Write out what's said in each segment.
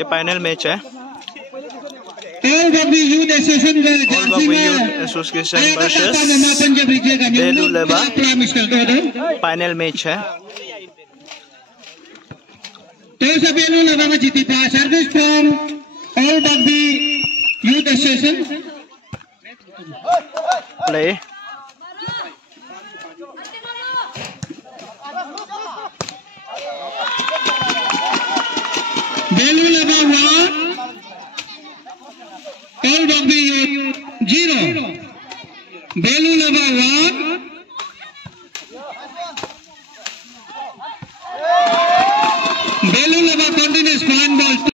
ये final match है All Bagbi Youth association versus Beluleba final match है। तो सब बेलुलेबा में जीती था service from All Bagbi Youth Association play Beluleba 1 All Bagbi Youth 0 Beluleba 1 Beluleba continues fine ball 2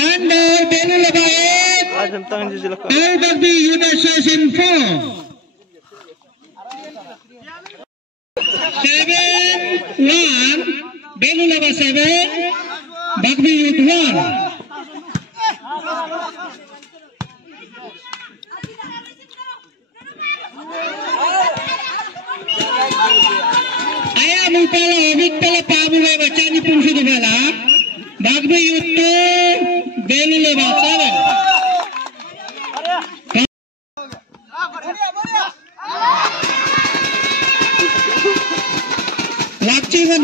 and Beluleba 8 आज हम तंग जिस लगा All Bagbi Youth Association 4 7-1 बेलुलेबा 7 Bagbi Youth 1 Aya mupala Victor Pablo Bachani Punsu Dubala Bagbi Youth 2 बेलुलेबा 7 Lakchi में